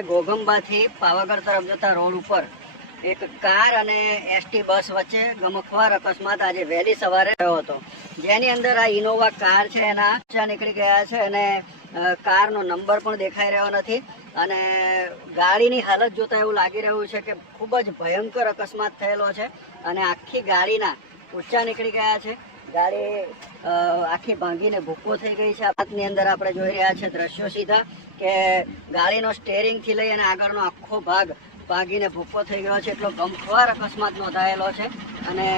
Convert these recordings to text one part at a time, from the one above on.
ઘોઘંબાથી પાવાગઢ તરફ જતા રોડ ઉપર એક કાર અને એસટી બસ વચ્ચે ગમખ્વાર અકસ્માત આજે વહેલી સવારે થયો હતો, જેની અંદર આ ઇનોવા કાર છે એના ઊંચા નીકળી ગયા છે અને કારનો નંબર પણ દેખાઈ રહ્યો નથી અને ગાડીની હાલત જોતા એવું લાગી રહ્યું છે કે ખૂબ જ ભયંકર અકસ્માત થયેલો છે અને આખી ગાડીના ઊંચા નીકળી ગયા છે. ગાડી આખી ભાંગીને ભૂક્કો થઈ ગઈ છે. ની અંદર આપણે જોઈ રહ્યા છે દ્રશ્યો સીધા કે ગાડીનો સ્ટેરિંગ થી લઈ અને આગળનો આખો ભાગ ભાગીને ભૂક્કો થઈ ગયો છે. એટલો ગમખ્વાર અકસ્માત નોંધાયેલો છે અને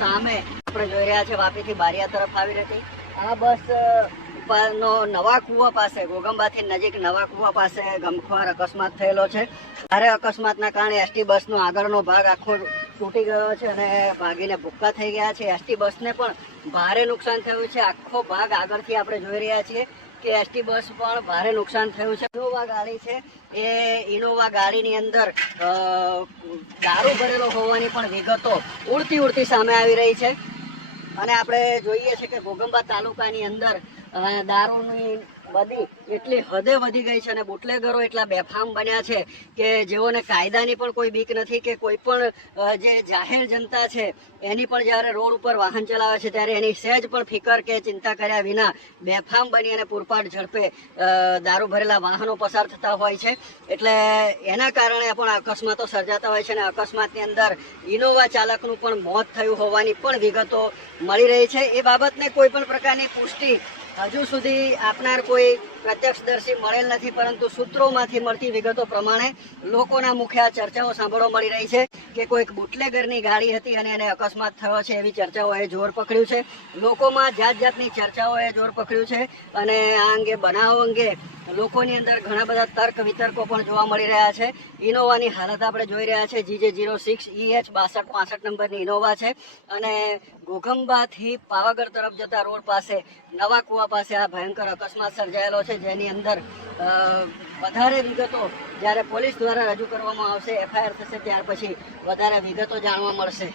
સામે આપણે જોઈ રહ્યા છે વાપીથી બારિયા તરફ આવી હતી આ બસ નો નવા કુવા પાસે ઘોઘંબાથી નજીક નવા કુવા પાસે ગમખ્વાર અકસ્માત થયેલો છે. ભારે અકસ્માતના કારણે એસટી બસનો આગળનો ભાગ આખો તૂટી ગયો છે અને ભાગીને ભૂક્કા થઈ ગયા છે. એસટી બસને પણ ભારે નુકસાન થયું છે. આખો ભાગ આગળથી આપણે જોઈ રહ્યા છીએ કે એસટી બસ પણ ભારે નુકસાન થયું છે. ઇનોવા ગાડી છે એ ઇનોવા ગાડીની અંદર દારૂ ભરેલો હોવાની પણ વિગતો ઉડતી સામે આવી રહી છે અને આપણે જોઈએ છે કે ઘોઘંબા તાલુકાની અંદર દારૂની બધી એટલી હદે વધી ગઈ છે અને બુટલેગરો એટલા બેફામ બન્યા છે કે જેઓને કાયદાની પણ કોઈ બીક નથી કે કોઈ પણ જે જાહેર જનતા છે એની પણ જ્યારે રોડ ઉપર વાહન ચલાવે છે ત્યારે એની સહેજ પણ ફિકર કે ચિંતા કર્યા વિના બેફામ બની અને પૂરપાટ ઝડપે દારૂ ભરેલા વાહનો પસાર થતા હોય છે. એટલે એના કારણે પણ અકસ્માતો સર્જાતા હોય છે અને અકસ્માતની અંદર ઇનોવા ચાલકનું પણ મોત થયું હોવાની પણ વિગતો મળી રહી છે. એ બાબતને કોઈ પણ પ્રકારની પુષ્ટિ હજુ સુધી આપનાર કોઈ પ્રત્યક્ષદર્શી મળેલ નથી, પરંતુ સૂત્રોમાંથી મળતી વિગતો પ્રમાણે લોકોના મુખે આ ચર્ચાઓ સાંભળવા મળી રહી છે કે કોઈક બુટલેગરની ગાડી હતી અને એને અકસ્માત થયો છે એવી ચર્ચાઓએ જોર પકડ્યું છે. લોકોમાં જાતની ચર્ચાઓએ જોર પકડ્યું છે અને આ અંગે બનાવ અંગે લોકોની અંદર ઘણા બધા તર્ક વિતર્કો પણ જોવા મળી રહ્યા છે. ઇનોવાની હાલત આપણે જોઈ રહ્યા છે. GJ06EH 6265 નંબરની ઇનોવા છે અને ઘોઘંબાથી પાવાગઢ તરફ જતા રોડ પાસે નવા કુવા પાસે આ ભયંકર અકસ્માત સર્જાયેલો છે, જેની અંદર વધારે વિગતો જ્યારે પોલીસ દ્વારા રજૂ કરવામાં આવશે, FIR થશે ત્યાર પછી વધારે વિગતો જાણવા મળશે.